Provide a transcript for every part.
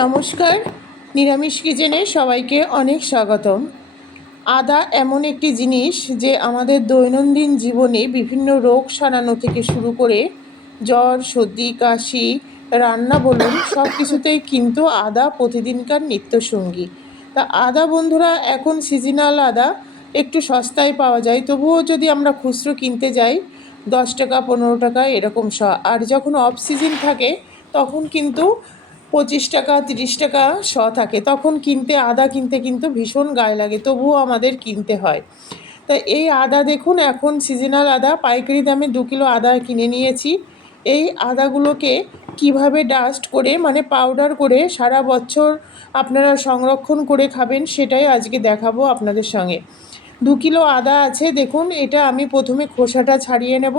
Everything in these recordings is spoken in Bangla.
নমস্কার। নিরামিষ কিচেনে সবাইকে অনেক স্বাগতম। আদা এমন একটি জিনিস যে আমাদের দৈনন্দিন জীবনে বিভিন্ন রোগ সারানো থেকে শুরু করে জ্বর, সর্দি, কাশি, রান্না বলুন সব কিছুতেই কিন্তু আদা প্রতিদিনকার নিত্যসঙ্গী। তা আদা বন্ধুরা, এখন সিজনাল আদা, একটু সস্তায় পাওয়া যায়, তবুও যদি আমরা খুচরো কিনতে যাই, দশ টাকা, পনেরো টাকা এরকম শ আর যখন অফ সিজন থাকে, তখন কিন্তু পঁচিশ টাকা, তিরিশ টাকা শ থাকে। তখন কিনতে, আদা কিনতে কিন্তু ভীষণ গায়ে লাগে, তবুও আমাদের কিনতে হয়। তা এই আদা দেখুন, এখন সিজনাল আদা, পাইকারি দামে দু কিলো আদা কিনে নিয়েছি। এই আদাগুলোকে কীভাবে ডাস্ট করে মানে পাউডার করে সারা বছর আপনারা সংরক্ষণ করে খাবেন, সেটাই আজকে দেখাবো আপনাদের সঙ্গে। দু কিলো আদা আছে, দেখুন, এটা আমি প্রথমে খোসাটা ছাড়িয়ে নেব।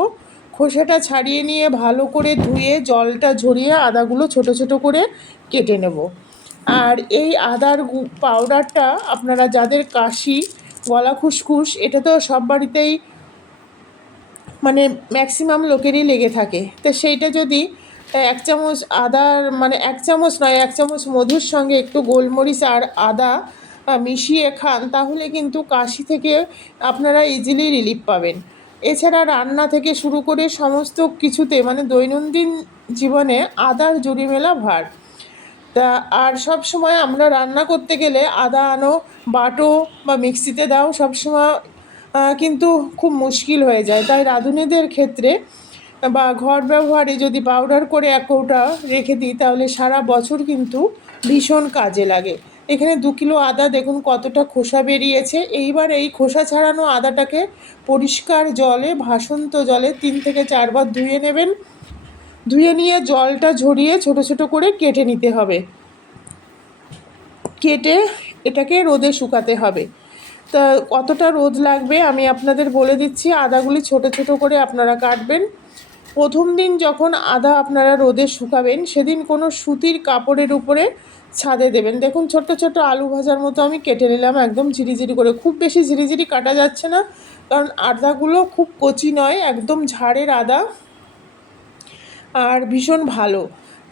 খোসাটা ছাড়িয়ে নিয়ে ভালো করে ধুয়ে জলটা ঝরিয়ে আদাগুলো ছোট ছোট করে কেটে নেব। আর এই আদার পাউডারটা আপনারা যাদের কাশি, গলা খুসখুস, এটা তো সব বাড়িতেই মানে ম্যাক্সিমাম লোকেরই লেগে থাকে। তো সেইটা যদি এক চামচ আদার মানে এক চামচ নয়, এক চামচ মধুর সঙ্গে একটু গোলমরিচ আর আদা মিশিয়ে খান, তাহলে কিন্তু কাশি থেকে আপনারা ইজিলি রিলিফ পাবেন। এছাড়া রান্না থেকে শুরু করে সমস্ত কিছুতে মানে দৈনন্দিন জীবনে আদার জুড়ি মেলা ভার। তা আর সব সময় আমরা রান্না করতে গেলে আদা, আনো, বাটো বা মিক্সিতে দাও সব সময় কিন্তু খুব মুশকিল হয়ে যায়। তাই রাঁধুনিদের ক্ষেত্রে বা ঘর ব্যবহারে যদি পাউডার করে এক কৌটা রেখে দিই, তাহলে সারা বছর কিন্তু ভীষণ কাজে লাগে। এখানে দু কিলো আদা দেখুন কতটা খোসা বেরিয়েছে। এইবার এই খোসা ছাড়ানো আদাটাকে পরিষ্কার জলে, ভাসন্ত জলে তিন থেকে চারবার ধুয়ে নেবেন। ধুয়ে নিয়ে জলটা ঝরিয়ে ছোট ছোট করে কেটে নিতে হবে। কেটে এটাকে রোদে শুকাতে হবে। তা কতটা রোদ লাগবে আমি আপনাদের বলে দিচ্ছি। আদাগুলি ছোট ছোট করে আপনারা কাটবেন। প্রথম দিন যখন আদা আপনারা রোদে শুকাবেন, সেদিন কোনো সুতির কাপড়ের উপরে ছাদে দেবেন। দেখুন, ছোট্ট ছোট আলু ভাজার মতো আমি কেটে নিলাম, একদম ঝিরিঝিরি করে। খুব বেশি ঝিরিঝিরি কাটা যাচ্ছে না, কারণ আদাগুলো খুব কচি নয়, একদম ঝাড়ের আদা আর ভীষণ ভালো।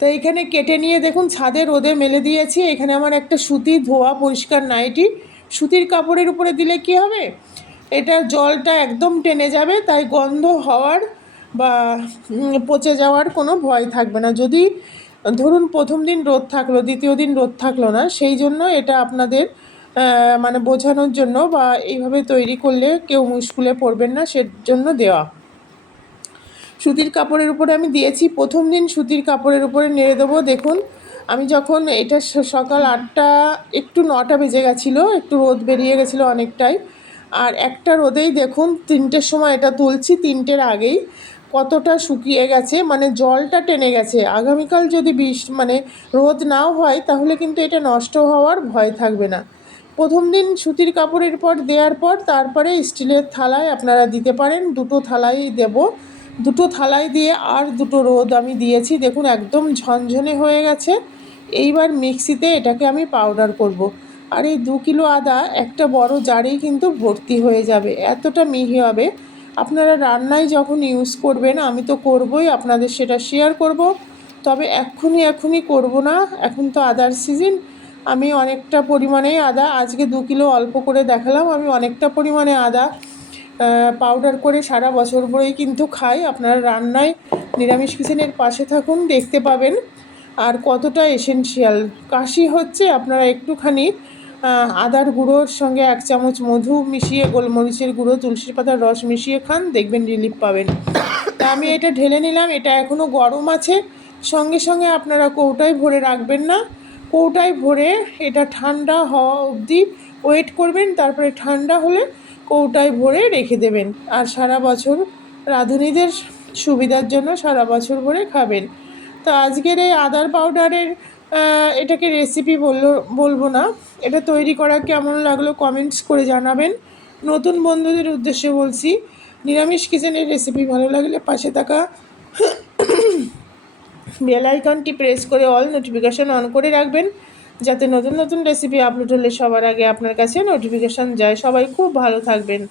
তো এখানে কেটে নিয়ে দেখুন, ছাদে রোদে মেলে দিয়েছি। এখানে আমার একটা সুতি ধোয়া পরিষ্কার নাইটি। সুতির কাপড়ের উপরে দিলে কি হবে? এটা জলটা একদম টেনে যাবে, তাই গন্ধ হওয়ার বা পচে যাওয়ার কোনো ভয় থাকবে না। যদি, ধরুন প্রথম দিন রোদ থাকল, দ্বিতীয় দিন রোদ থাকল না, সেই জন্য এটা আপনাদের মানে বোঝানোর জন্য বা এইভাবে তৈরি করলে কেউ মুশকুলে পড়বেন না, সেজন্য দেওয়া। সুতির কাপড়ের উপরে আমি দিয়েছি, প্রথম দিন সুতির কাপড়ের উপরে নেড়ে দেবো। দেখুন, আমি যখন এটা সকাল আটটা, একটু নটা বেজে গেছিল, একটু রোদ বেরিয়ে গেছিল অনেকটাই। আর একটা রোদেই দেখুন, তিনটের সময় এটা তুলছি, তিনটের আগেই। কতটা শুকিয়ে গেছে মানে জলটা টেনে গেছে। আগামীকাল যদি বিষ মানে রোদ নাও হয়, তাহলে কিন্তু এটা নষ্ট হওয়ার ভয় থাকবে না। প্রথম দিন সুতির কাপড়ের পর দেওয়ার পর তারপরে স্টিলের থালায় আপনারা দিতে পারেন। দুটো থালাই দেব। দুটো থালায় দিয়ে আর দুটো রোদ আমি দিয়েছি। দেখুন, একদম ঝনঝনে হয়ে গেছে। এইবার মিক্সিতে এটাকে আমি পাউডার করব। আর এই দু কিলো আদা একটা বড় জারেই কিন্তু ভর্তি হয়ে যাবে। এতটা মিহি হবে। আপনারা রান্নায় যখন ইউজ করবেন, আমি তো করবই, আপনাদের সেটা শেয়ার করব। তবে এক্ষুনি এখনই করব না, এখন তো আদার সিজন আমি অনেকটা পরিমাণেই আদা, আজকে দু কিলো অল্প করে দেখালাম, আমি অনেকটা পরিমাণে আদা পাউডার করে সারা বছর ভরেই কিন্তু খাই। আপনারা রান্নায় নিরামিষ কিচেনের পাশে থাকুন, দেখতে পাবেন। আর কতটা এসেনশিয়াল কাশি হচ্ছে, আপনারা একটুখানি আদার গুঁড়োর সঙ্গে এক চামচ মধু মিশিয়ে গোলমরিচের গুঁড়ো, তুলসীর পাতার রস মিশিয়ে খান, দেখবেন রিলিফ পাবেন। তা আমি এটা ঢেলে নিলাম, এটা এখনও গরম আছে। সঙ্গে সঙ্গে আপনারা কৌটায় ভরে রাখবেন না। কৌটায় ভরে এটা ঠান্ডা হওয়া অবধি ওয়েট করবেন, তারপরে ঠান্ডা হলে কৌটায় ভরে রেখে দেবেন। আর সারা বছর রাঁধুনিদের সুবিধার জন্য সারা বছর ভরে খাবেন। তো আজকের এই আদার পাউডারের এটাকে রেসিপি বলল, বলব না। এটা তৈরি করা কেমন লাগল কমেন্টস করে জানাবেন। নতুন বন্ধুদের উদ্দেশ্যে বলছি, নিরামিষ কিচেনের রেসিপি ভালো লাগলে পাশে থাকা বেল আইকনটি প্রেস করে অল নোটিফিকেশান অন করে রাখবেন, যাতে নতুন নতুন রেসিপি আপলোড হলে সবার আগে আপনার কাছে নোটিফিকেশান যায়। সবাই খুব ভালো থাকবেন।